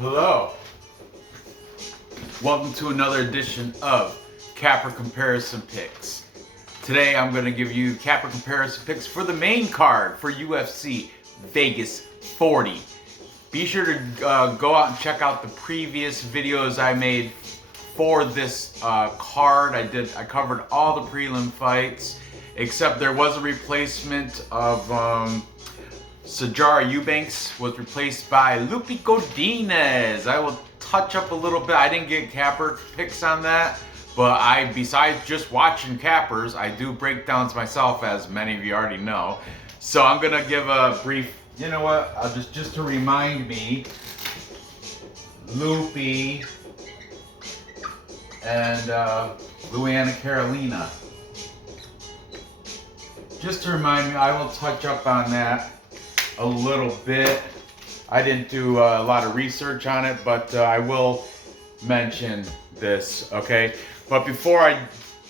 Hello. Welcome to another edition of Capper Comparison Picks. Today I'm going to give you Capper Comparison Picks for the main card for UFC Vegas 40. Be sure to go out and check out the previous videos I made for this card. I covered all the prelim fights, except there was a replacement of Sijara Eubanks was replaced by Lupita Bodinez. I will touch up a little bit. I didn't get capper picks on that, but besides just watching cappers, I do breakdowns myself, as many of you already know. So I'm gonna give a brief. You know what? I'll just to remind me, Loopy and Luanna Carolina. Just to remind me, I will touch up on that a little bit. I didn't do a lot of research on it, but I will mention this, okay? But before I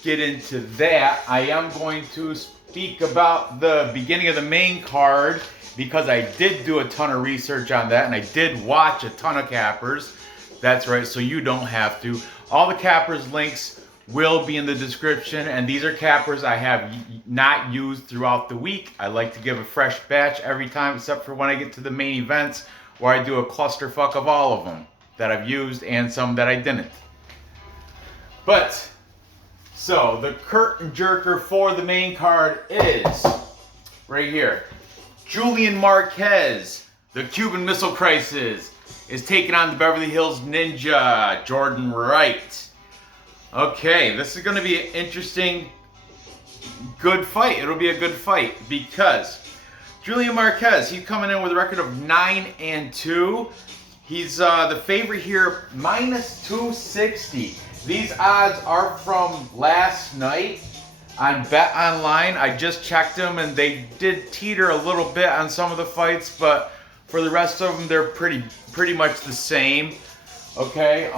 get into that, I am going to speak about the beginning of the main card, because I did do a ton of research on that, and I did watch a ton of cappers. That's right, so you don't have to. All the cappers links will be in the description, and these are cappers I have not used throughout the week. I like to give a fresh batch every time, except for when I get to the main events, where I do a clusterfuck of all of them that I've used and some that I didn't. But, so the curtain jerker for the main card is right here. Julian Marquez, the Cuban Missile Crisis, is taking on the Beverly Hills Ninja, Jordan Wright. Okay, this is going to be an interesting, good fight. It'll be a good fight because Julian Marquez, he's coming in with a record of 9-2. He's the favorite here, -260. These odds are from last night on Bet Online. I just checked them, and they did teeter a little bit on some of the fights, but for the rest of them, they're pretty much the same. Okay.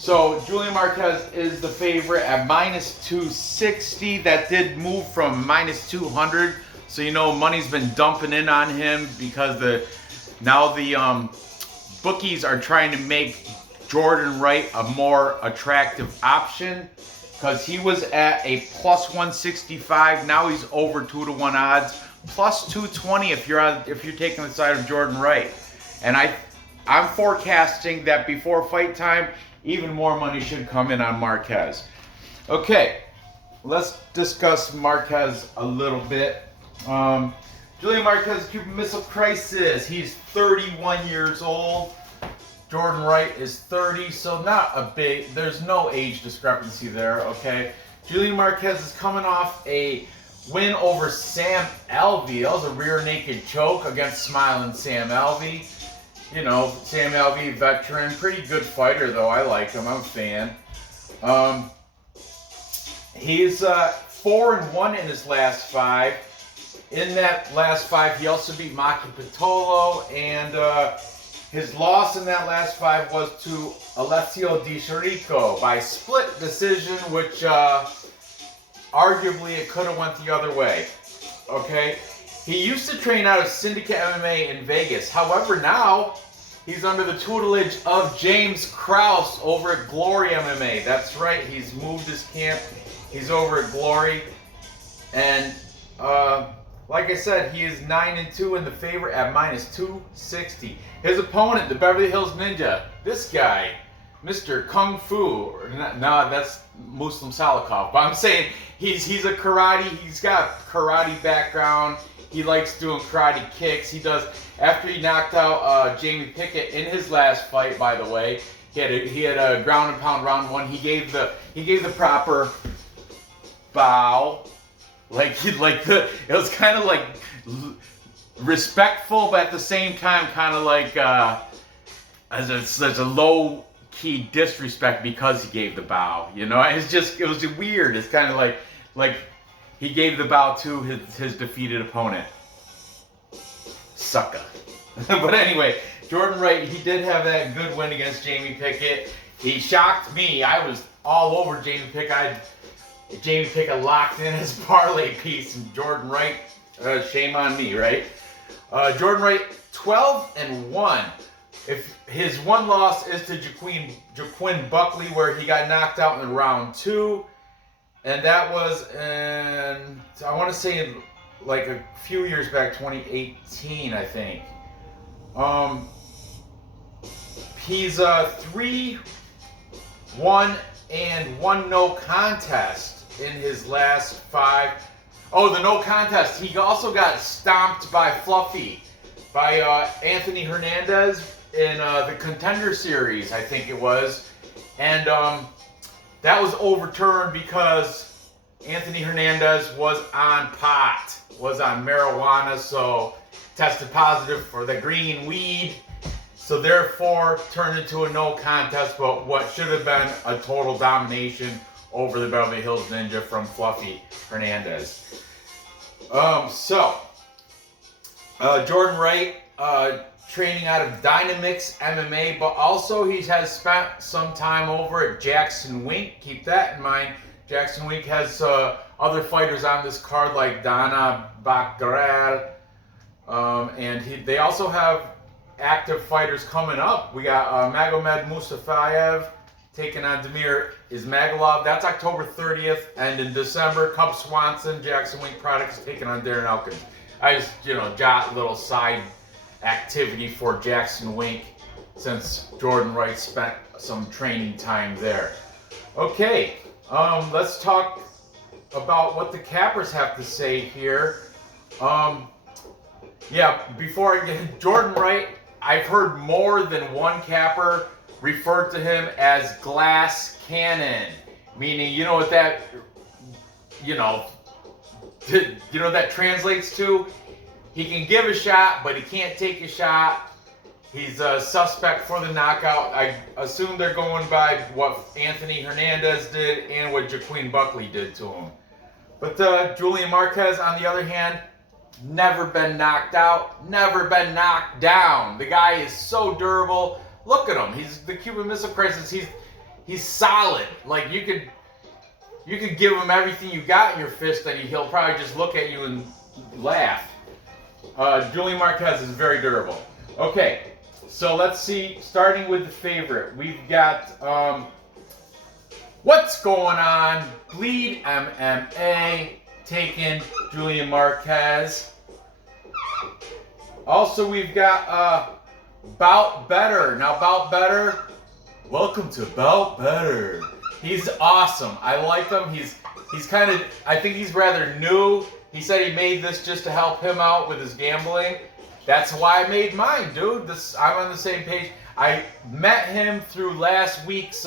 So Julian Marquez is the favorite at -260. That did move from -200. So you know money's been dumping in on him because now the bookies are trying to make Jordan Wright a more attractive option, because he was at a +165. Now he's over 2-to-1 odds, +220 if you're taking the side of Jordan Wright. And I'm forecasting that before fight time, even more money should come in on Marquez. Okay, let's discuss Marquez a little bit. Julian Marquez, Cuban Missile Crisis. He's 31 years old. Jordan Wright is 30, so not a big, there's no age discrepancy there, okay? Julian Marquez is coming off a win over Sam Alvey. That was a rear naked choke against smiling Sam Alvey. You know, Sam Alvey, veteran, pretty good fighter though. I like him, I'm a fan. He's 4-1 in his last 5. In that last 5, he also beat Maki Pitolo, and his loss in that last 5 was to Alessio Di Chirico by split decision, which arguably it could have went the other way. Okay, he used to train out of Syndicate MMA in Vegas. However, now he's under the tutelage of James Krause over at Glory MMA. That's right, he's moved his camp. He's over at Glory, and like I said, he is 9-2 in the favor at -260. His opponent, the Beverly Hills Ninja, this guy, Mr. Kung Fu. No, that's Muslim Salikov. But I'm saying he's a karate. He's got karate background. He likes doing karate kicks. He does. After he knocked out Jamie Pickett in his last fight, by the way, he had a ground and pound round 1. He gave the proper bow. It was kind of like respectful, but at the same time kind of like there's a low key disrespect because he gave the bow. You know, it was weird. It's kind of like he gave the bow to his defeated opponent. Sucker. But anyway, Jordan Wright, he did have that good win against Jamie Pickett. He shocked me. I was all over Jamie Pickett. Jamie Pickett locked in his parlay piece, and Jordan Wright, shame on me, right? Jordan Wright, 12-1. if his one loss is to Jaquin Buckley, where he got knocked out in round 2, and that was in, I want to say, like a few years back, 2018, I think. He's 3-1 and 1 no contest in his last 5. Oh, the no contest. He also got stomped by Fluffy, by Anthony Hernandez in the Contender Series, I think it was. And that was overturned because Anthony Hernandez was on pot, was on marijuana, so tested positive for the green weed. So therefore, turned into a no contest, but what should have been a total domination over the Beverly Hills Ninja from Fluffy Hernandez. Jordan Wright, training out of Dynamix MMA, but also he has spent some time over at Jackson Wink. Keep that in mind. Jackson Wink has other fighters on this card like Dana Bakral, and they also have active fighters coming up. We got Magomed Mustafayev taking on Damir Ismagulov. That's October 30th. And in December, Cub Swanson, Jackson Wink Products, taking on Darren Elkins. I just, jot a little side activity for Jackson Wink since Jordan Wright spent some training time there. Okay, let's talk about what the cappers have to say here. Before I get Jordan Wright, I've heard more than one capper refer to him as Glass Cannon, meaning what that that translates to? He can give a shot, but he can't take a shot. He's a suspect for the knockout. I assume they're going by what Anthony Hernandez did and what Jaquin Buckley did to him. But Julian Marquez, on the other hand, never been knocked out, never been knocked down. The guy is so durable. Look at him. He's the Cuban Missile Crisis. He's solid. Like you could give him everything you got in your fist, and he'll probably just look at you and laugh. Julian Marquez is very durable. Okay, so let's see. Starting with the favorite, we've got what's going on? Bleed MMA taking Julian Marquez. Also, we've got Bout Better. Now, Bout Better, welcome to Bout Better. He's awesome. I like him. He's kind of, I think he's rather new. He said he made this just to help him out with his gambling. That's why I made mine, dude. I'm on the same page. I met him through last week's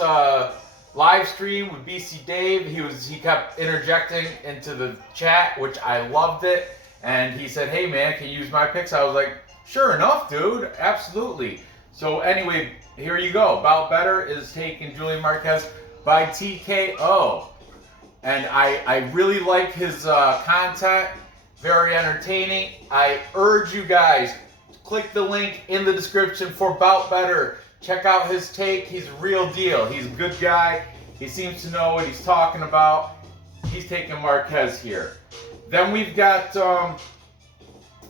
live stream with BC Dave. He kept interjecting into the chat, which I loved it. And he said, "Hey man, can you use my picks?" I was like, "Sure enough, dude, absolutely." So anyway, here you go. Bout Better is taking Julian Marquez by TKO. And I really like his content. Very entertaining. I urge you guys, click the link in the description for Bout Better. Check out his take. He's a real deal. He's a good guy. He seems to know what he's talking about. He's taking Marquez here. Then we've got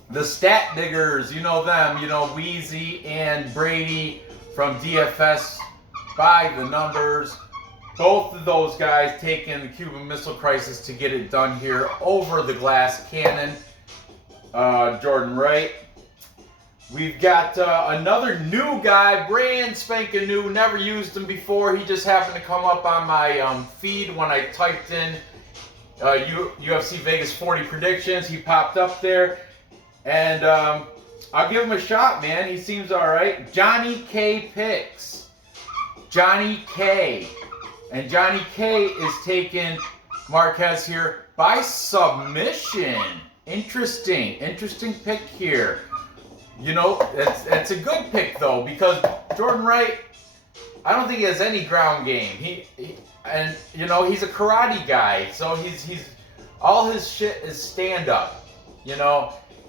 the Stat Diggers. You know them. Wheezy and Brady from DFS by the numbers. Both of those guys taking the Cuban Missile Crisis to get it done here over the Glass Cannon. Jordan Wright. We've got another new guy, brand spanking new, never used him before. He just happened to come up on my feed when I typed in UFC Vegas 40 predictions. He popped up there, and I'll give him a shot, man. He seems all right. Johnny K Picks. Johnny K. And Johnny K is taking Marquez here by submission. Interesting pick here. It's a good pick though, because Jordan Wright, I don't think he has any ground game. He's a karate guy, so he's all his shit is stand up,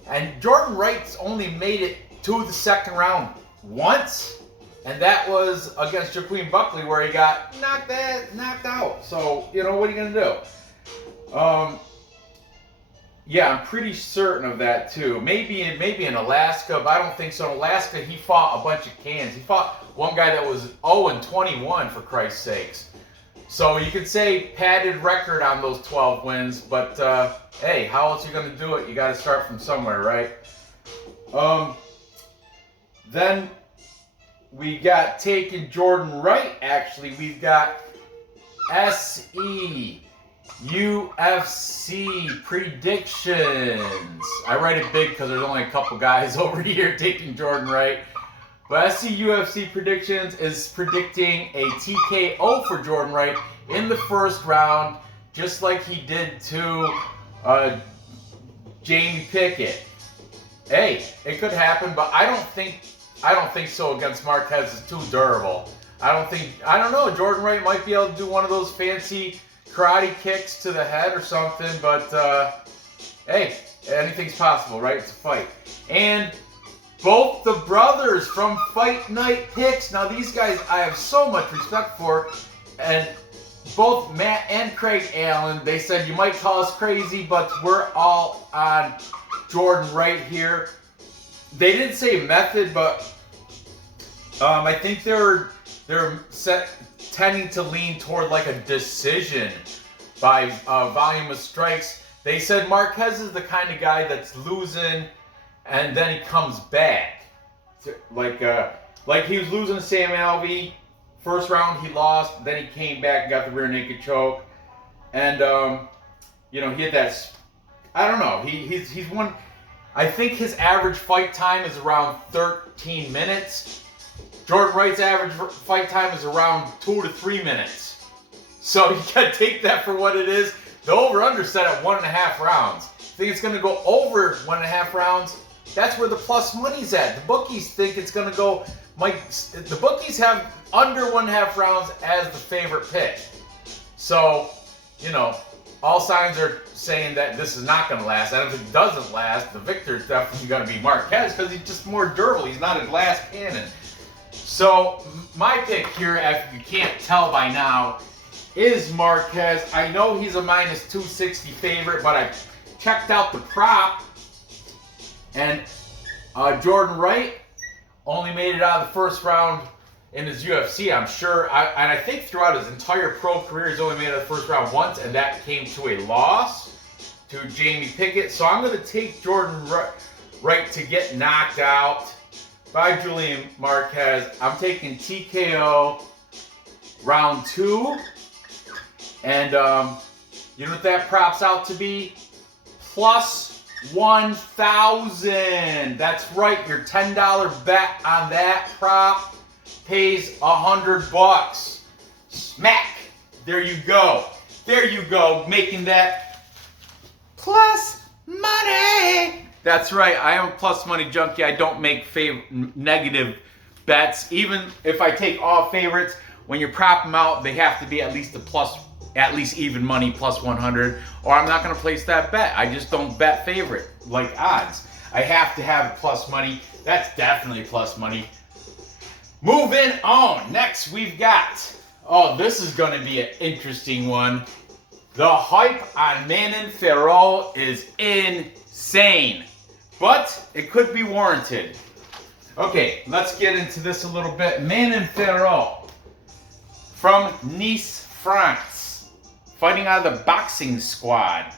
And Jordan Wright's only made it to the second round once. And that was against Jaquin Buckley, where he got knocked out. So, what are you going to do? Yeah, I'm pretty certain of that too. Maybe in Alaska, but I don't think so. In Alaska, he fought a bunch of cans. He fought one guy that was 0-21 for Christ's sakes. So you could say padded record on those 12 wins, but hey, how else are you gonna do it? You got to start from somewhere, right? Then we got taking Jordan Wright. Actually, we've got SE. UFC predictions. I write it big because there's only a couple guys over here taking Jordan Wright. But SC UFC predictions is predicting a TKO for Jordan Wright in the first round, just like he did to Jamie Pickett. Hey, it could happen, but I don't think so against Marquez. Is too durable. I don't know. Jordan Wright might be able to do one of those fancy karate kicks to the head or something, but hey, anything's possible, right? It's a fight. And both the brothers from Fight Night Picks. Now these guys I have so much respect for, and both Matt and Craig Allen, they said you might call us crazy, but we're all on Jordan Wright here. They didn't say method, but I think they're tending to lean toward like a decision by volume of strikes. They said Marquez is the kind of guy that's losing and then he comes back. Like he was losing to Sam Alvey. First round he lost, then he came back and got the rear naked choke. And he had that, I don't know, he's one. I think his average fight time is around 13 minutes. Jordan Wright's average fight time is around 2 to 3 minutes. So you gotta take that for what it is. The over-under set at 1.5 rounds. Think it's gonna go over 1.5 rounds? That's where the plus money's at. The bookies think it's gonna go. The bookies have under 1.5 rounds as the favorite pick. So, all signs are saying that this is not gonna last. And if it doesn't last, the victor is definitely gonna be Marquez because he's just more durable. He's not a glass cannon. So my pick here, if you can't tell by now, is Marquez. I know he's a minus 260 favorite, but I checked out the prop, and Jordan Wright only made it out of the first round in his UFC. I'm sure, and I think throughout his entire pro career, he's only made it out of the first round once, and that came to a loss to Jamie Pickett. So I'm going to take Jordan Wright to get knocked out by Julian Marquez. I'm taking TKO round 2. And you know what that props out to be? Plus 1,000. That's right, your $10 bet on that prop pays $100. Smack. There you go. There you go, making that plus money. That's right, I am a plus money junkie. I don't make negative bets. Even if I take all favorites, when you prop them out, they have to be at least even money, plus 100, or I'm not going to place that bet. I just don't bet favorite, like odds. I have to have plus money. That's definitely plus money. Moving on. Next we've got, this is going to be an interesting one. The hype on Manon Fiorot is insane, but it could be warranted. Okay, let's get into this a little bit. Manon Fiorot from Nice, France, fighting out of the boxing squad.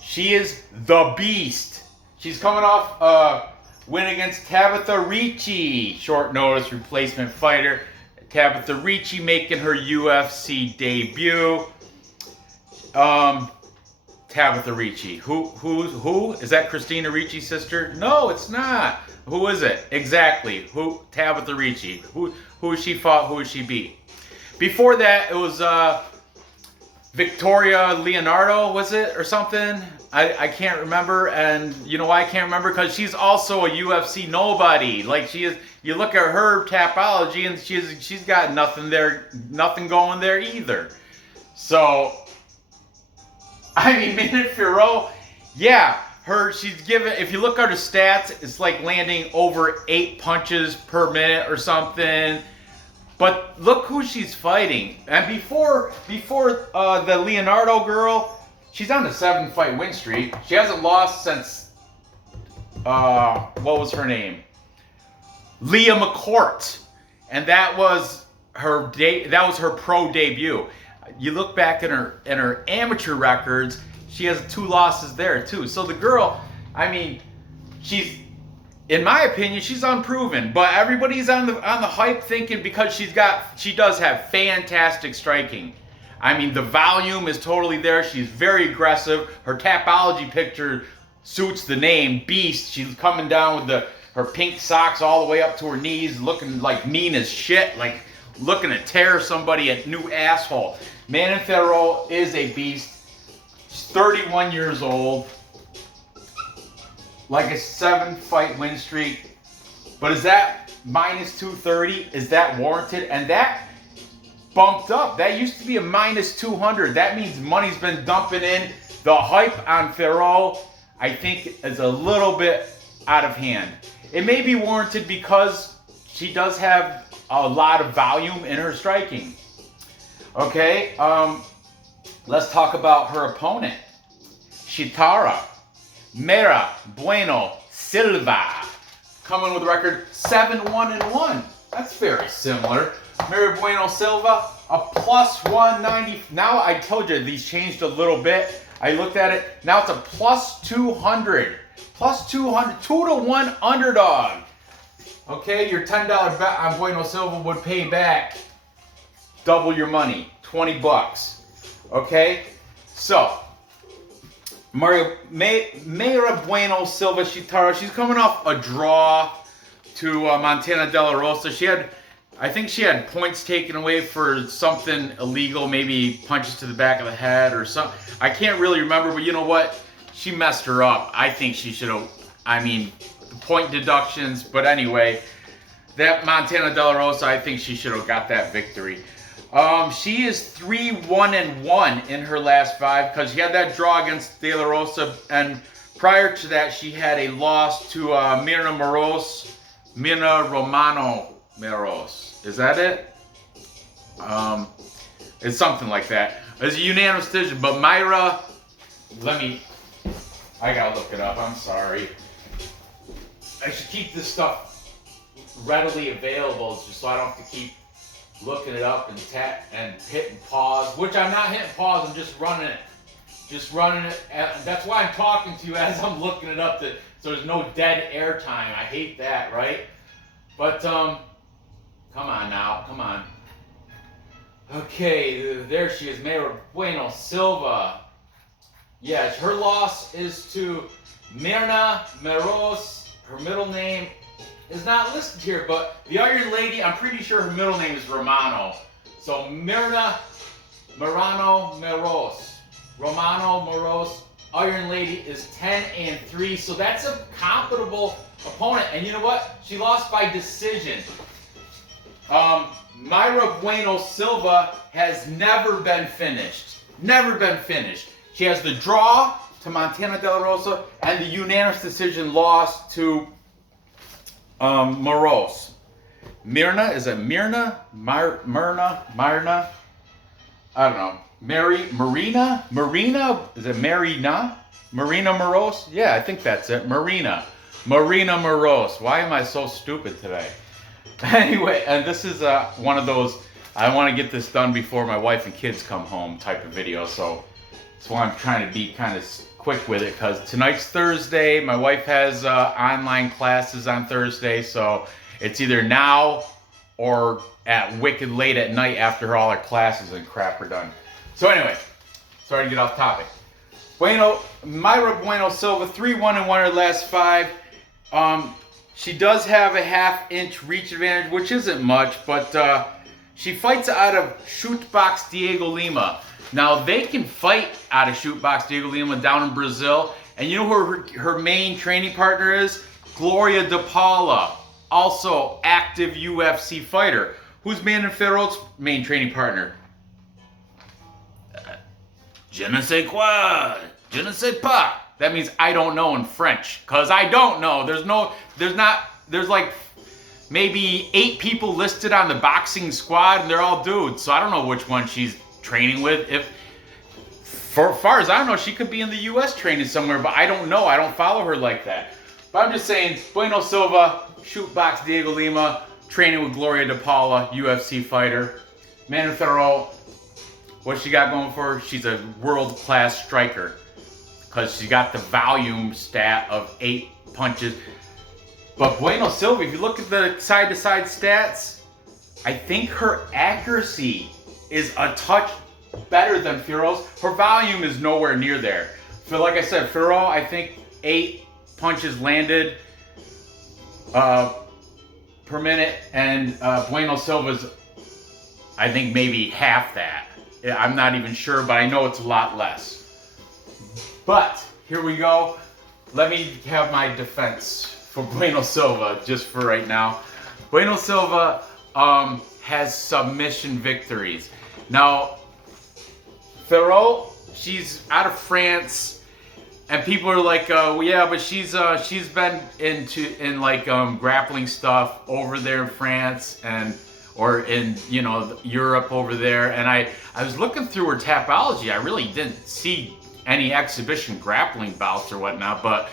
She is the beast. She's coming off a win against Tabitha Ricci, short notice replacement fighter. Tabitha Ricci making her UFC debut. Tabitha Ricci. Who? Is that Christina Ricci's sister? No, it's not. Who is it? Exactly. Who? Tabitha Ricci. Who has she fought? Who has she beat? Before that, it was Victoria Leonardo, was it, or something? I can't remember, and you know why I can't remember? Because she's also a UFC nobody. Like, she is. You look at her Tapology, and she's got nothing there, nothing going there either. So, I mean, Manon Fiorot, yeah, she's given. If you look at her stats, it's like landing over 8 punches per minute or something. But look who she's fighting. And before the Leonardo girl, she's on a 7-fight win streak. She hasn't lost since, what was her name? Leah McCourt. And that was her pro debut. You look back in her amateur records, she has 2 losses there too. So the girl, I mean, she's, in my opinion, she's unproven. But everybody's on the hype thinking because she does have fantastic striking. I mean, the volume is totally there. She's very aggressive. Her Tapology picture suits the name, Beast. She's coming down with her pink socks all the way up to her knees, looking like mean as shit, like looking to tear somebody a new asshole. Manon Fiorot is a beast. She's 31 years old. Like a 7-fight win streak. But is that minus 230? Is that warranted? And that bumped up. That used to be a minus 200. That means money's been dumping in. The hype on Fiorot, I think, is a little bit out of hand. It may be warranted because she does have a lot of volume in her striking. Okay, let's talk about her opponent. Shitara, Mayra, Bueno, Silva. Coming with a record 7-1-1. That's very similar. Mayra, Bueno, Silva, a plus 190. Now I told you these changed a little bit. I looked at it. Now it's a plus 200. Plus 200, 2-1 underdog. Okay, your $10 bet on Bueno Silva would pay back double your money, 20 bucks. Okay, so Mayra Bueno Silva Shitara, she's coming off a draw to Montana De La Rosa. I think she had points taken away for something illegal, maybe punches to the back of the head or something. I can't really remember, but you know what? She messed her up. I think she should have, point deductions, but anyway, that Montana De La Rosa, I think she should have got that victory. She is 3-1-1 in her last 5 because she had that draw against De La Rosa, and prior to that, she had a loss to Myra Romano Moros. Is that it? It's something like that. It's a unanimous decision, but Myra, I gotta look it up, I'm sorry. I should keep this stuff readily available just so I don't have to keep looking it up and hitting pause, which I'm not hitting pause, I'm just running it. That's why I'm talking to you as I'm looking it up, so there's no dead air time. I hate that, right? But, come on now, come on. Okay, there she is, Mayra Bueno Silva. Yes, her loss is to Mirna Meros. Her middle name is not listed here, but the Iron Lady, I'm pretty sure her middle name is Romano. So Mirna Morano Meros. Romano Moros, Iron Lady is 10-3. So that's a comparable opponent. And you know what? She lost by decision. Mayra Bueno Silva has never been finished. Never been finished. She has the draw to Montana De La Rosa and the unanimous decision loss to Moros. Myrna, is it Myrna? Myrna? I don't know. Marina? Is it Marina? Marina Moros? Yeah, I think that's it. Marina Moros. Why am I so stupid today? Anyway, and this is one of those, I want to get this done before my wife and kids come home type of video, so that's why I'm trying to be kind of quick with it, because tonight's Thursday. My wife has online classes on Thursday, so it's either now or at wicked late at night after all our classes and crap are done. So anyway, sorry to get off topic. Mayra Bueno Silva, 3-1-1 her last 5. She does have a 1/2-inch reach advantage, which isn't much, but she fights out of Shootbox Diego Lima. Now, they can fight out of Shootbox Diego Lima down in Brazil. And you know who her main training partner is? Gloria De Paula, also active UFC fighter. Who's Manon Fiorot's main training partner? Je ne sais quoi, je ne sais pas. That means I don't know in French, because I don't know. There's like maybe 8 people listed on the boxing squad, and they're all dudes. So I don't know which one she's training with. If for far as I know, she could be in the U.S. training somewhere, but I don't know. I don't follow her like that. But I'm just saying, Bueno Silva, shoot box Diego Lima, training with Gloria DePaula, UFC fighter. Manon Fiorot, what she got going for her? She's a world-class striker because she got the volume stat of 8 punches. But Bueno Silva, if you look at the side-to-side stats, I think her accuracy is a touch better than Fiorot's. Her volume is nowhere near there. So like I said, Fiorot, I think 8 punches landed per minute, and Bueno Silva's, I think, maybe half that. I'm not even sure, but I know it's a lot less. But here we go. Let me have my defense for Bueno Silva just for right now. Bueno Silva has submission victories. Now, Fiorot, she's out of France. And people are like, well, yeah, but she's been in grappling stuff over there in France or in Europe over there. And I was looking through her Tapology. I really didn't see any exhibition grappling bouts or whatnot. But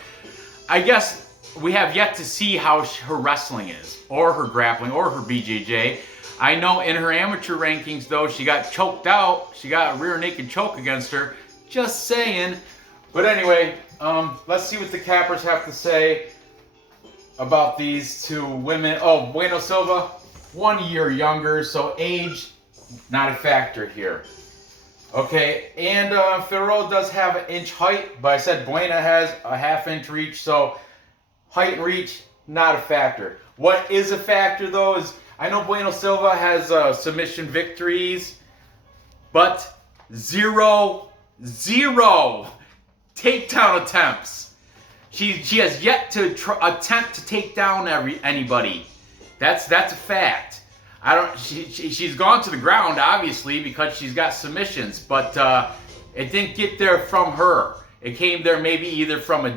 I guess we have yet to see how her wrestling is, or her grappling, or her BJJ. I know in her amateur rankings though, she got choked out. She got a rear naked choke against her. Just saying. But anyway, let's see what the cappers have to say about these two women. Oh, Bueno Silva, 1 year younger, so age, not a factor here. Okay, and Fiorot does have an inch height, but I said Bueno has a ½ inch reach, so height and reach, not a factor. What is a factor though is, I know Bueno Silva has submission victories, but zero takedown attempts. She has yet to attempt to take down anybody. That's a fact. She's gone to the ground obviously because she's got submissions, but it didn't get there from her. It came there maybe either from a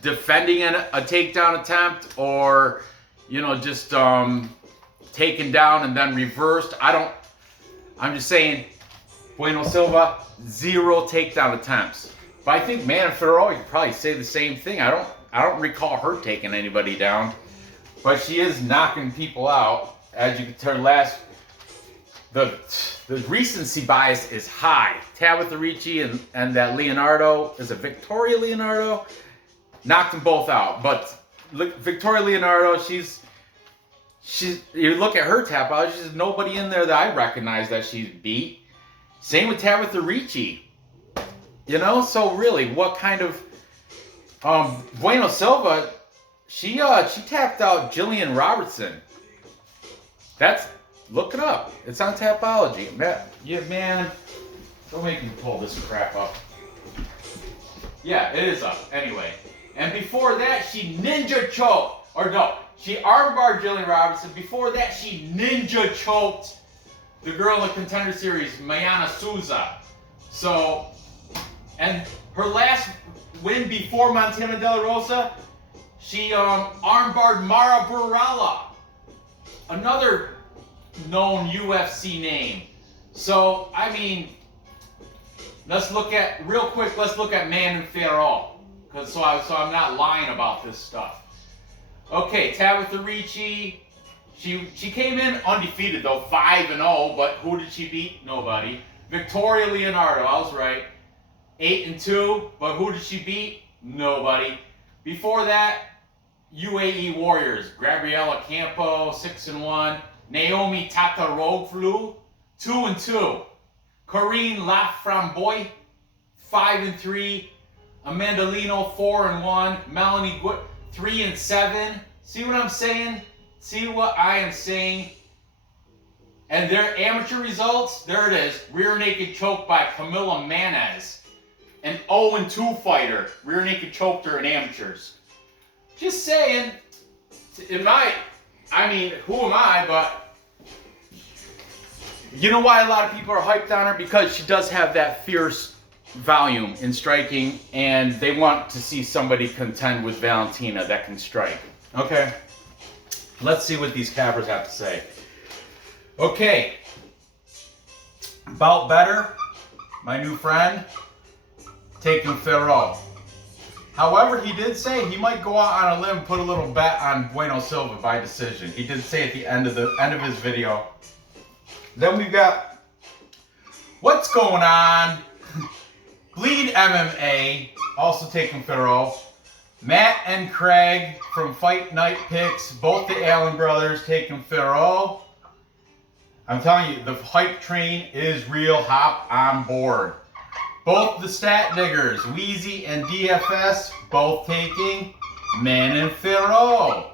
defending a takedown attempt, or just taken down and then reversed. I'm just saying, Bueno Silva, 0 takedown attempts. But I think Manon Fiorot, you could probably say the same thing. I don't recall her taking anybody down, but she is knocking people out. As you can tell, the recency bias is high. Tabitha Ricci and that Leonardo, is it Victoria Leonardo? Knocked them both out. But Victoria Leonardo, she's you look at her Tapology, there's nobody in there that I recognize that she's beat. Same with Tabitha Ricci. So really, what kind of Bueno Silva? She tapped out Julian Robertson. Look it up. It's on Tapology. Man, don't make me pull this crap up. Yeah, it is up. Anyway, and before that, she ninja choked, she armbarred Julian Robertson. Before that, she ninja choked the girl in the Contender Series, Mayana Souza. So. And her last win before Montana De La Rosa, she armbarred Mara Burrella, another known UFC name. So, I mean, let's look at Manon Fiorot, so I'm not lying about this stuff. Okay, Tabitha Ricci, she came in undefeated though, 5-0, but who did she beat? Nobody. Victoria Leonardo, I was right. 8-2, but who did she beat? Nobody. Before that, UAE Warriors, Gabriela Campo, 6-1. Naomi Tataroglu, 2-2. Corinne Laframboy, 5-3. Amanda Lino, 4-1. Melanie Good, 3-7. See what I'm saying? See what I am saying? And their amateur results, there it is. Rear naked choke by Camila Manez. An 0-2 fighter. Rear naked choked her in amateurs. Just saying. Who am I? But you know why a lot of people are hyped on her? Because she does have that fierce volume in striking, and they want to see somebody contend with Valentina that can strike. Okay. Let's see what these cappers have to say. Okay. Bout better. my new friend, taking Fiorot. However, he did say he might go out on a limb and put a little bet on Bueno Silva by decision. He did say at the end of his video. Then we've got what's going on. Bleed MMA also taking Fiorot. Matt and Craig from Fight Night Picks, both the Allen brothers taking Fiorot. I'm telling you, the hype train is real. Hop on board. Both the stat diggers, Wheezy and DFS, both taking Manon Fiorot.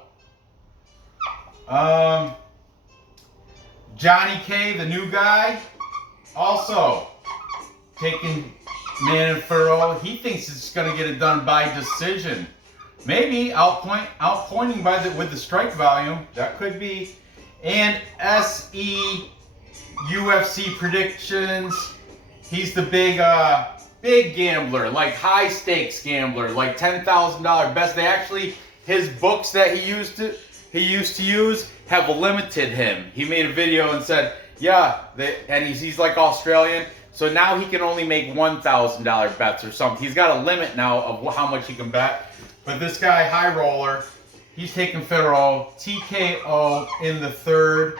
Johnny K, the new guy, also taking Manon Fiorot. He thinks it's going to get it done by decision. Maybe outpointing with the strike volume. That could be. And SE UFC predictions. He's the big gambler, like high stakes gambler, like $10,000 best. They actually, his books that he used to use have limited him. He made a video and said, yeah, and he's like Australian, so now he can only make $1,000 bets or something. He's got a limit now of how much he can bet. But this guy, high roller, he's taking Fiorot, TKO in the third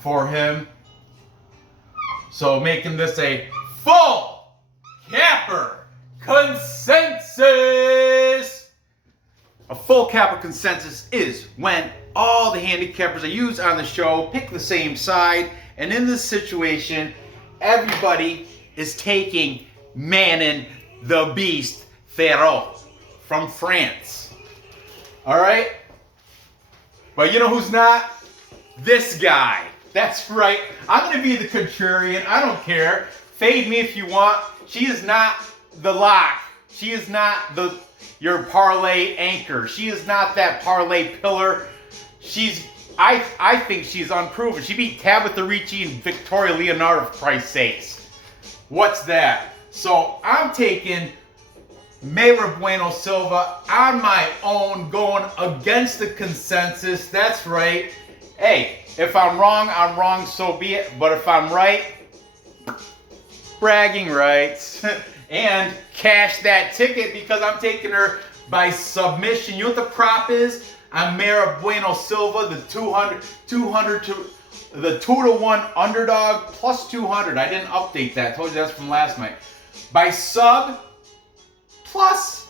for him. So making this a full capper consensus. A full capper consensus is when all the handicappers I use on the show pick the same side. And in this situation, everybody is taking Manon the Beast Fiorot from France. All right? But you know who's not? This guy. That's right. I'm going to be the contrarian. I don't care. Fade me if you want. She is not the lock. She is not your parlay anchor. She is not that parlay pillar. I think she's unproven. She beat Tabitha Ricci and Victoria Leonardo, for Christ's sakes. What's that? So I'm taking Mayra Bueno Silva on my own, going against the consensus. That's right. Hey, if I'm wrong, so be it. But if I'm right, bragging rights. And cash that ticket because I'm taking her by submission. You know what the prop is? On Mayra Bueno Silva, the 200 to the 2-1 underdog plus 200. I didn't update that. I told you that's from last night. By sub plus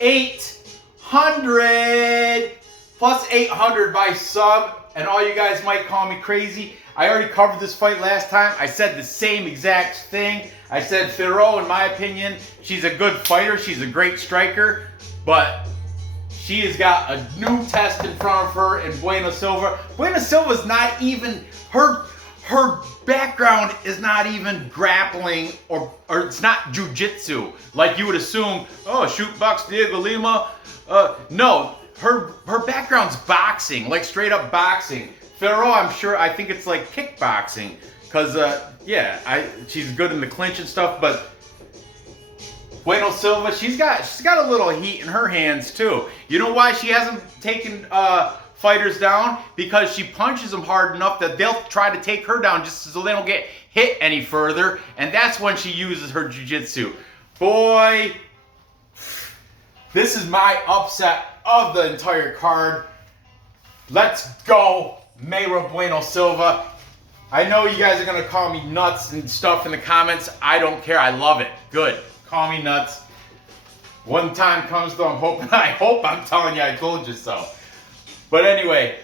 800. Plus 800 by sub. And all you guys might call me crazy. I already covered this fight last time. I said the same exact thing. I said Fiorot, in my opinion, she's a good fighter. She's a great striker. But she has got a new test in front of her in Bueno Silva. Bueno Silva's not even, her background is not even grappling or it's not jiu-jitsu. Like you would assume, oh, shoot box Diego Lima. No, her background's boxing, like straight up boxing. Fiorot, I think it's like kickboxing. Because, she's good in the clinch and stuff, but Bueno Silva, she's got a little heat in her hands too. You know why she hasn't taken fighters down? Because she punches them hard enough that they'll try to take her down just so they don't get hit any further, and that's when she uses her jiu-jitsu. Boy, this is my upset of the entire card. Let's go, Mayra Bueno Silva. I know you guys are going to call me nuts and stuff in the comments. I don't care. I love it. Good. Call me nuts. One time comes though, I hope I'm telling you I told you so. But anyway.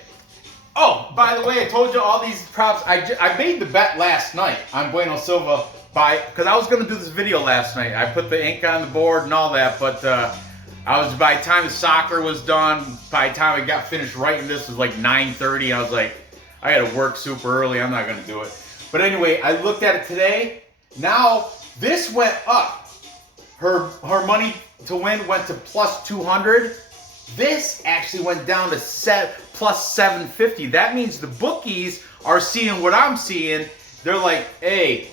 Oh, by the way, I told you all these props. I made the bet last night on Bueno Silva because I was going to do this video last night. I put the ink on the board and all that, but by the time the soccer was done, by the time I got finished writing this, it was like 9:30. I was like, I gotta work super early. I'm not gonna do it. But anyway, I looked at it today. Now this went up. Her money to win went to plus 200. This actually went down to plus 750. That means the bookies are seeing what I'm seeing. They're like, hey,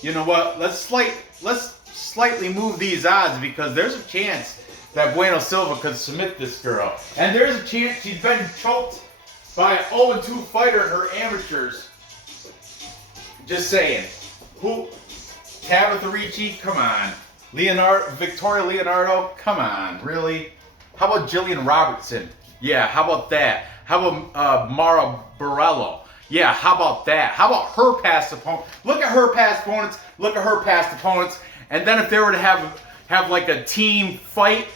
you know what? Let's slightly move these odds because there's a chance that Bueno Silva could submit this girl, and there's a chance she's been choked by an 0-2 fighter in her amateurs. Just saying. Tabitha Ricci, come on. Victoria Leonardo, come on, really? How about Jillian Robertson? Yeah, how about that? How about Mara Borello? Yeah, how about that? How about her past opponents? Look at her past opponents. Look at her past opponents. And then if they were to have like a team fight,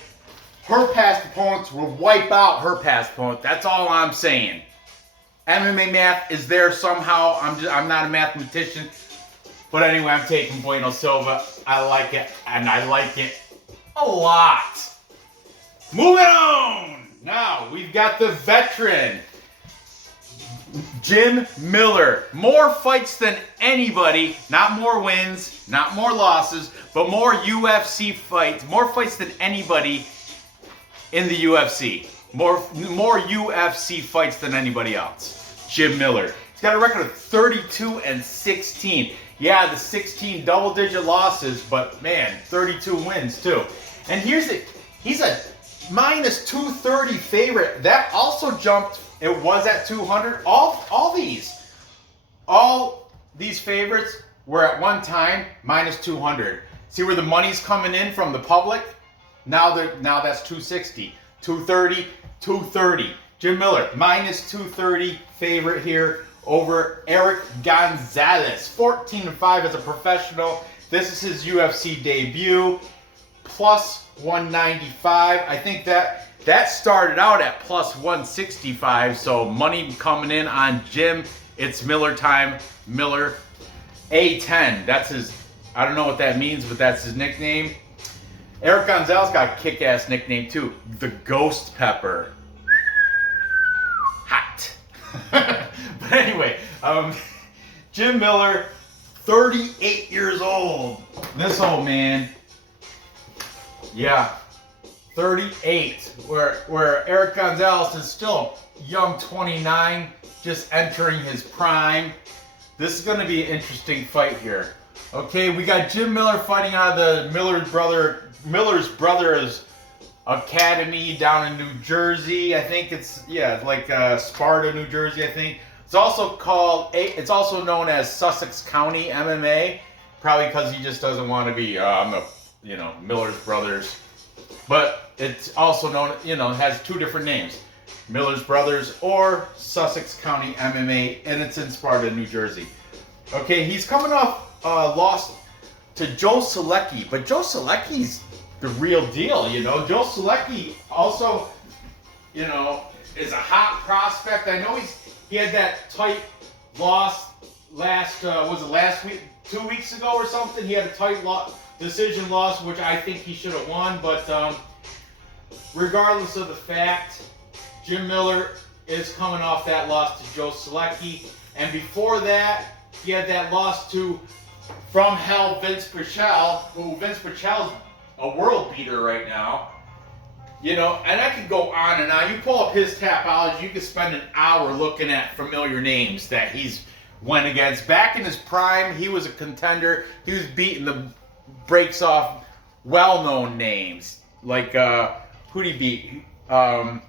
her past opponents will wipe out her past opponent. That's all I'm saying. MMA math is there somehow. I'm not a mathematician. But anyway, I'm taking Bueno Silva. I like it, and I like it a lot. Moving on. Now, we've got the veteran, Jim Miller. More fights than anybody. Not more wins, not more losses, but more UFC fights. More fights than anybody in the UFC. More UFC fights than anybody else. Jim Miller. He's got a record of 32-16. Yeah, the 16 double-digit losses, but man, 32 wins too. And here's it. He's a minus 230 favorite. That also jumped. It was at 200. All these favorites were at one time minus 200. See where the money's coming in from the public? Now that's 260, 230, 230. Jim Miller minus 230 favorite here over Erick Gonzalez, 14-5 as a professional. This is his UFC debut, plus 195. I think that started out at plus 165, so money coming in on Jim. It's Miller time. Miller A10. That's his, I don't know what that means, but that's his nickname. Erick Gonzalez got a kick-ass nickname too, the Ghost Pepper. Hot. But anyway, Jim Miller, 38 years old. This old man, yeah, 38. Where Erick Gonzalez is still young, 29, just entering his prime. This is going to be an interesting fight here. Okay, we got Jim Miller fighting out of the Miller's Brothers Academy down in New Jersey. I think it's, yeah, like Sparta, New Jersey, I think. It's also known as Sussex County MMA, probably because he just doesn't want to be, Miller's Brothers. But it's also known, it has two different names, Miller's Brothers or Sussex County MMA, and it's in Sparta, New Jersey. Okay, he's coming off loss to Joe Selecki, but Joe Selecki's the real deal, Joe Selecki also, is a hot prospect. I know he had that tight loss last week, 2 weeks ago or something. He had a tight decision loss, which I think he should have won, but regardless of the fact, Jim Miller is coming off that loss to Joe Selecki, and before that, he had that loss to From Hell Vince Pichel, who Vince Pichel's a world beater right now. And I could go on and on. You pull up his Tapology, you could spend an hour looking at familiar names that he's went against. Back in his prime, he was a contender. He was beating the brakes off well-known names. Like, who'd he beat? MMA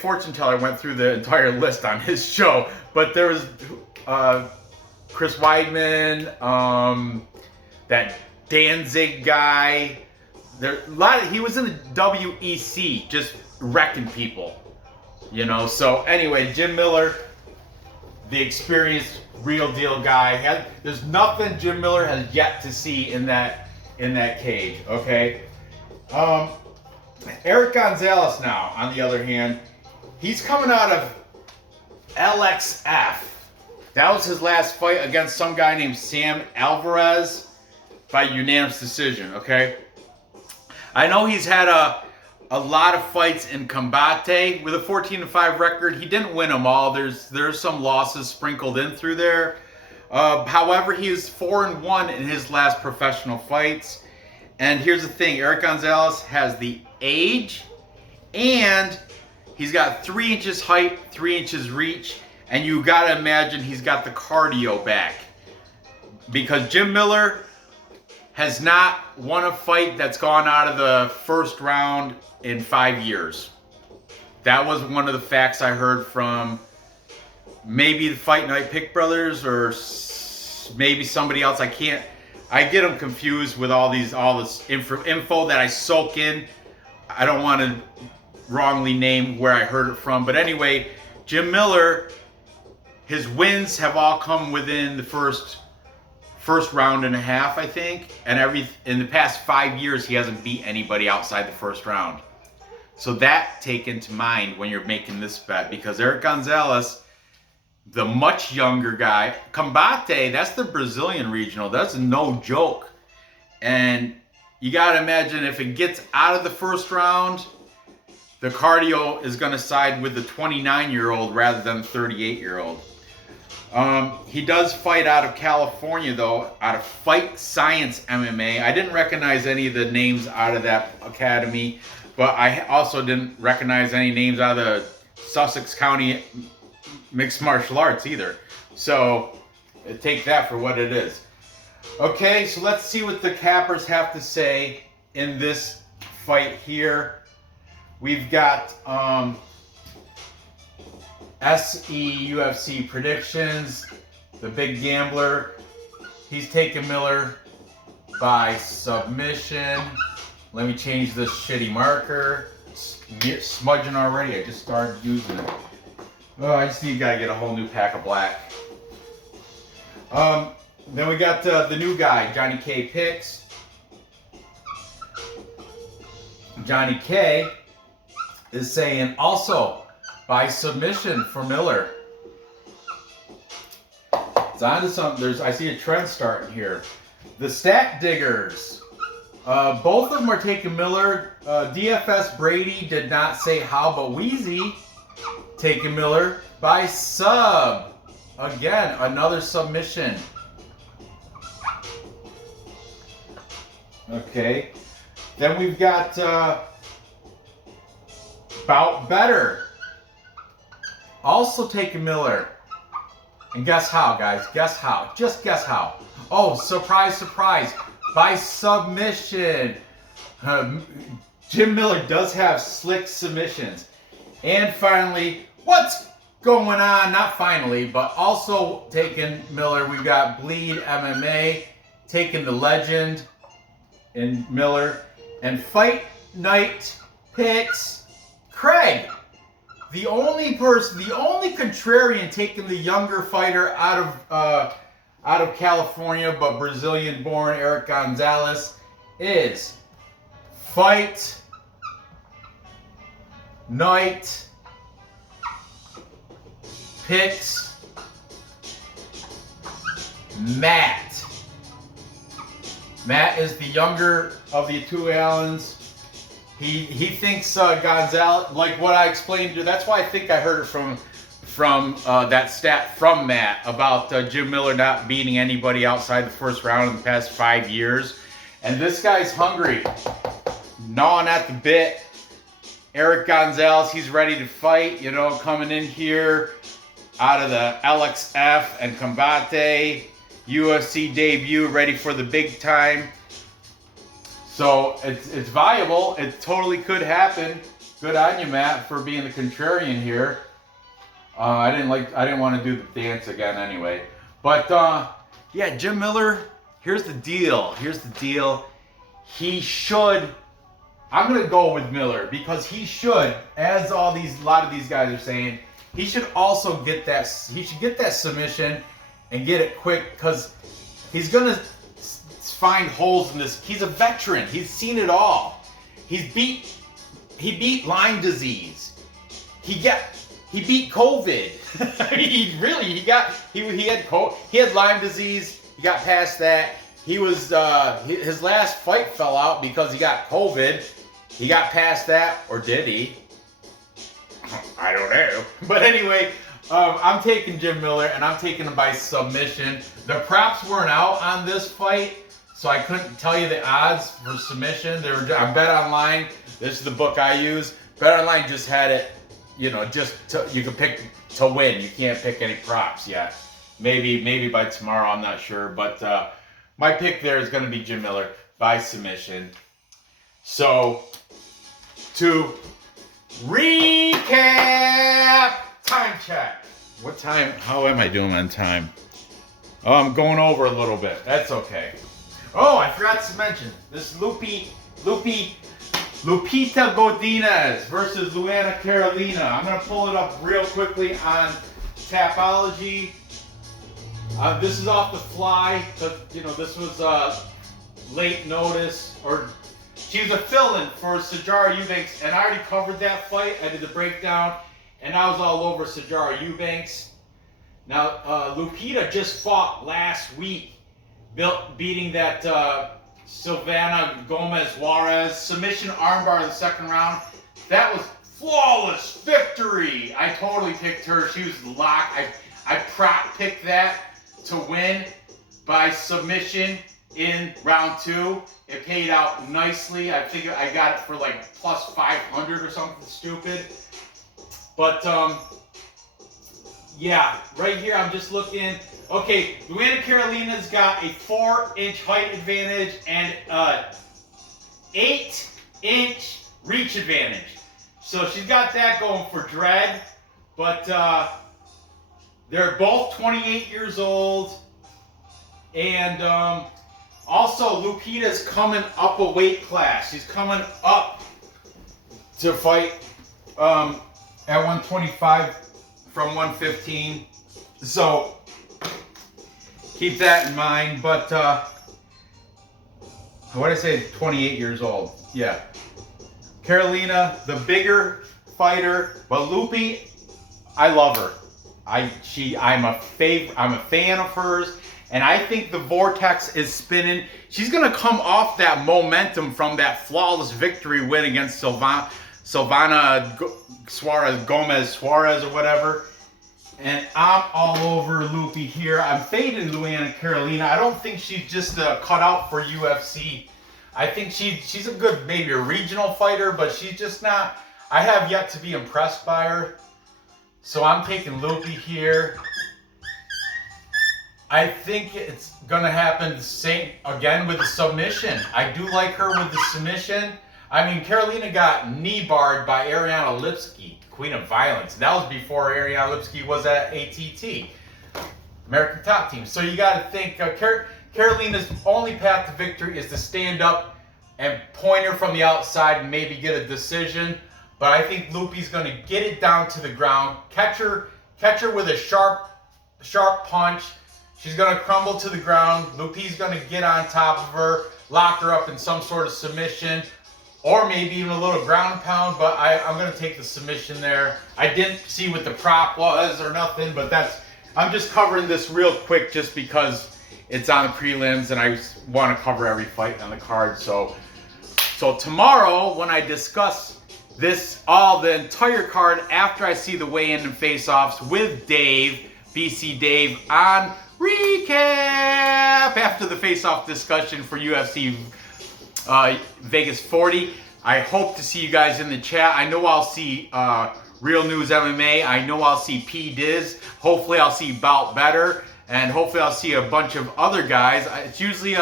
Fortune Teller went through the entire list on his show. But there was Chris Weidman, that Danzig guy. He was in the WEC, just wrecking people. So anyway, Jim Miller, the experienced, real deal guy. There's nothing Jim Miller has yet to see in that cage. Okay. Erick Gonzalez now, on the other hand, he's coming out of LXF. That was his last fight against some guy named Sam Alvarez by unanimous decision, okay? I know he's had a lot of fights in Combate with a 14-5 record. He didn't win them all. There's some losses sprinkled in through there. However, he was 4-1 in his last professional fights. And here's the thing, Erick Gonzalez has the age, and he's got 3 inches height, 3 inches reach, and you gotta imagine he's got the cardio back. Because Jim Miller has not won a fight that's gone out of the first round in 5 years. That was one of the facts I heard from maybe the Fight Night Pick Brothers or maybe somebody else. I get them confused with all this info that I soak in. I don't want to wrongly name where I heard it from, but anyway, Jim Miller, his wins have all come within the first round and a half, I think, and in the past 5 years he hasn't beat anybody outside the first round. So that take into mind when you're making this bet, because Erick Gonzalez, the much younger guy, Combate, that's the Brazilian regional. That's no joke. And you got to imagine if it gets out of the first round, the cardio is going to side with the 29-year-old rather than the 38-year-old. He does fight out of California, though, out of Fight Science MMA. I didn't recognize any of the names out of that academy, but I also didn't recognize any names out of the Sussex County Mixed Martial Arts either. So take that for what it is. Okay, so let's see what the cappers have to say in this fight here. We've got SE UFC predictions. The big gambler, he's taking Miller by submission. Let me change this shitty marker. It's smudging already. I just started using it. Oh, I just gotta get a whole new pack of black. Then we got the new guy, Johnny K Picks. Johnny K is saying also by submission for Miller. It's on to something. I see a trend starting here. The Stat Diggers. Both of them are taking Miller. DFS Brady did not say how, but Wheezy taking Miller by sub. Again, another submission. Okay. Then we've got Bout Better. Also taking Miller. And guess how, guys? Guess how? Just guess how. Oh, surprise, surprise. By submission. Jim Miller does have slick submissions. And finally, what's going on? Not finally, but also taking Miller. We've got Bleed MMA, taking the legend in Miller. And Fight Night Picks, Craig. The only contrarian taking the younger fighter out of California, but Brazilian-born Erick Gonzalez is Fight Night Picks Matt. Matt is the younger of the two Allens. He thinks Gonzalez, like what I explained to you. That's why I think I heard it from that stat from Matt about Jim Miller not beating anybody outside the first round in the past 5 years. And this guy's hungry, gnawing at the bit. Erick Gonzalez, he's ready to fight, you know, coming in here out of the LXF and Combate, UFC debut, ready for the big time. So it's viable. It totally could happen. Good on you, Matt, for being the contrarian here. I didn't want to do the dance again anyway. But yeah, Jim Miller. Here's the deal. He should. I'm gonna go with Miller because he should, as a lot of these guys are saying, he should also get that. He should get that submission and get it quick because he's gonna find holes in this. He's a veteran. He's seen it all. He beat Lyme disease. He beat COVID. I mean, he had Lyme disease. He got past that. His last fight fell out because he got COVID. He got past that, or did he? I don't know. But anyway, I'm taking Jim Miller, and I'm taking him by submission. The props weren't out on this fight, so I couldn't tell you the odds for submission. They were on Bet Online. This is the book I use. Bet Online just had it, you know, you can pick to win. You can't pick any props yet. Maybe by tomorrow, I'm not sure. But my pick there is going to be Jim Miller by submission. So, to recap, time check. What time? How am I doing on time? Oh, I'm going over a little bit. That's okay. Oh, I forgot to mention this Lupita Bodinez versus Luanna Carolina. I'm gonna pull it up real quickly on Tapology. This is off the fly. This was late notice, or she was a fill-in for Sijara Eubanks, and I already covered that fight. I did the breakdown, and I was all over Sijara Eubanks. Now, Lupita just fought last week, beating that Silvana Gomez Juarez submission armbar in the second round. That was flawless victory. I totally picked her. She was locked. I prop picked that to win by submission in round 2. It paid out nicely. I think I got it for like plus 500 or something stupid. But yeah, right here I'm just looking. Okay, Luanna Carolina's got a 4-inch height advantage and 8-inch reach advantage. So she's got that going for Dread. But they're both 28 years old. And also Lupita's coming up a weight class. She's coming up to fight at 125 from 115. So keep that in mind. But what did I say? 28 years old. Yeah. Carolina, the bigger fighter, but Lupi, I love her. I'm a fan of hers, and I think the vortex is spinning. She's gonna come off that momentum from that flawless victory win against Silvana Gomez Juarez or whatever. And I'm all over Lupi here. I'm fading Luanna Carolina. I don't think she's just cut out for UFC. I think she's a good, maybe a regional fighter, but she's just not. I have yet to be impressed by her. So I'm taking Lupi here. I think it's gonna happen the same again with the submission. I do like her with the submission. I mean, Carolina got knee barred by Ariana Lipski, Queen of Violence. That was before Ariana Lipski was at ATT, American Top Team. So you got to think Carolina's only path to victory is to stand up and point her from the outside and maybe get a decision. But I think Lupi's going to get it down to the ground, catch her with a sharp punch. She's going to crumble to the ground. Lupi's going to get on top of her, lock her up in some sort of submission, or maybe even a little ground pound, but I'm going to take the submission there. I didn't see what the prop was or nothing, but I'm just covering this real quick just because it's on the prelims and I want to cover every fight on the card. So tomorrow when I discuss the entire card after I see the weigh-in and face-offs with Dave, BC Dave, on recap after the face-off discussion for UFC Vegas 40. I hope to see you guys in the chat. I know I'll see Real News MMA. I know I'll see P Diz. Hopefully I'll see Bout Better. And hopefully I'll see a bunch of other guys. It's usually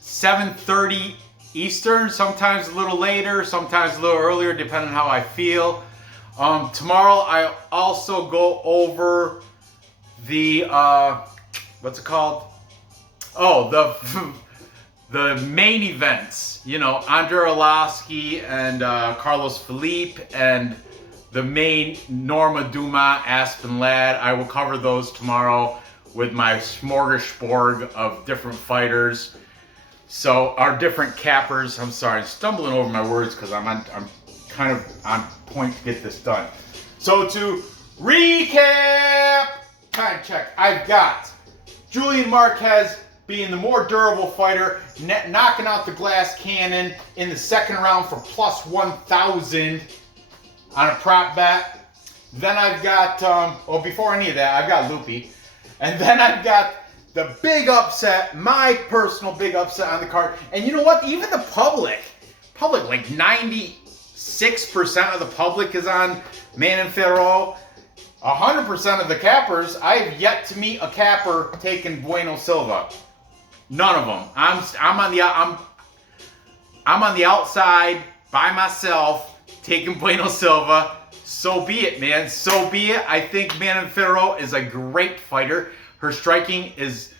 7:30 Eastern, sometimes a little later, sometimes a little earlier, depending on how I feel. Tomorrow I also go over the, what's it called? Oh, the main events, Andre Arlovski and Carlos Felipe, and the main Norma Duma Aspen Ladd. I will cover those tomorrow with my smorgasbord of different fighters. So our different cappers. I'm sorry, I'm stumbling over my words because I'm kind of on point to get this done. So to recap, time check. I've got Julian Marquez being the more durable fighter, knocking out the glass cannon in the second round for plus 1,000 on a prop bet. Then I've got, before any of that, I've got Lupi. And then I've got the big upset, my personal big upset on the card. And you know what? Even the public, like 96% of the public is on Manon Fiorot. 100% of the cappers, I have yet to meet a capper taking Bueno Silva. None of them. I'm on the outside by myself taking Bueno Silva. so be it, man. So be it. I think Manon Fiorot is a great fighter. Her striking is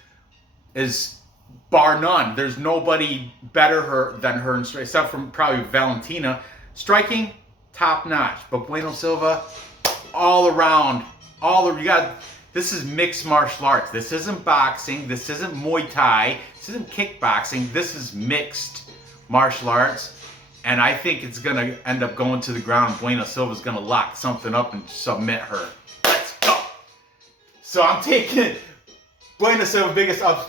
bar none. There's nobody better than her, except from probably Valentina. Striking, top notch. But Bueno Silva, all around, this is mixed martial arts. This isn't boxing. This isn't Muay Thai. This isn't kickboxing. This is mixed martial arts. And I think it's going to end up going to the ground. Bueno Silva's going to lock something up and submit her. Let's go. So I'm taking Bueno Silva,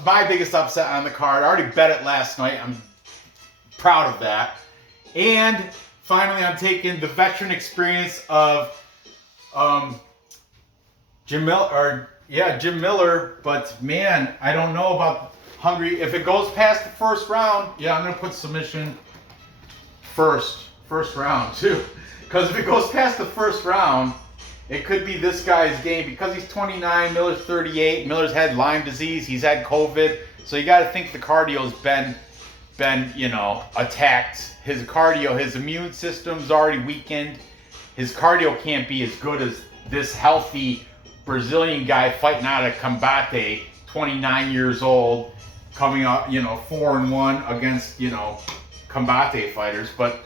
my biggest upset on the card. I already bet it last night. I'm proud of that. And finally, I'm taking the veteran experience of Jim Miller. But man, I don't know about Hungry. If it goes past the first round, yeah, I'm going to put submission first round too, because if it goes past the first round, it could be this guy's game, because he's 29, Miller's 38. Miller's had Lyme disease, he's had COVID, so you got to think the cardio's been attacked. His cardio, his immune system's already weakened. His cardio can't be as good as this healthy Brazilian guy fighting out of Combate, 29 years old, coming up 4-1 against Combate fighters. But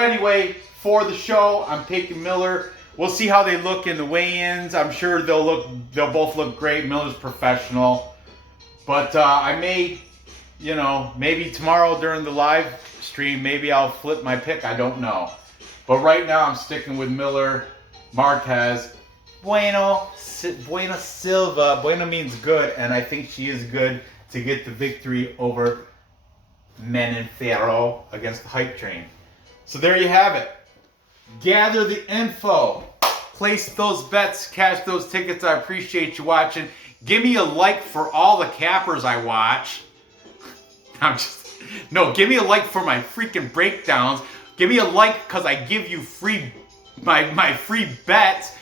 anyway, for the show, I'm taking Miller. We'll see how they look in the weigh-ins. I'm sure they'll both look great. Miller's professional. But I may, maybe tomorrow during the live stream, maybe I'll flip my pick. I don't know. But right now I'm sticking with Miller, Marquez, Bueno Silva. Bueno means good, and I think she is good to get the victory over Manon Fiorot against the hype train. So there you have it. Gather the info. Place those bets. Cash those tickets. I appreciate you watching. Give me a like for all the cappers I watch. Give me a like for my freaking breakdowns. Give me a like because I give you my free bets.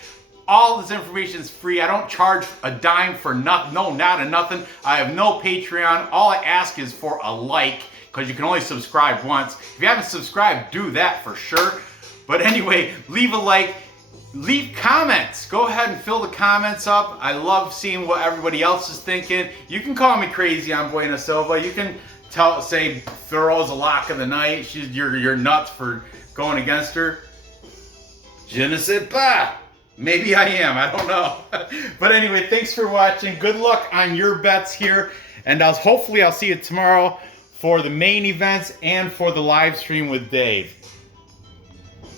All this information is free. I don't charge a dime for nothing. No, not a nothing. I have no Patreon. All I ask is for a like, because you can only subscribe once. If you haven't subscribed, do that for sure. But anyway, leave a like, leave comments. Go ahead and fill the comments up. I love seeing what everybody else is thinking. You can call me crazy on Bueno Silva. You can say Fiorot's a lock of the night. You're nuts for going against her. Je ne sais pas. Maybe I am. I don't know. But anyway, thanks for watching. Good luck on your bets here. And hopefully I'll see you tomorrow for the main events and for the live stream with Dave.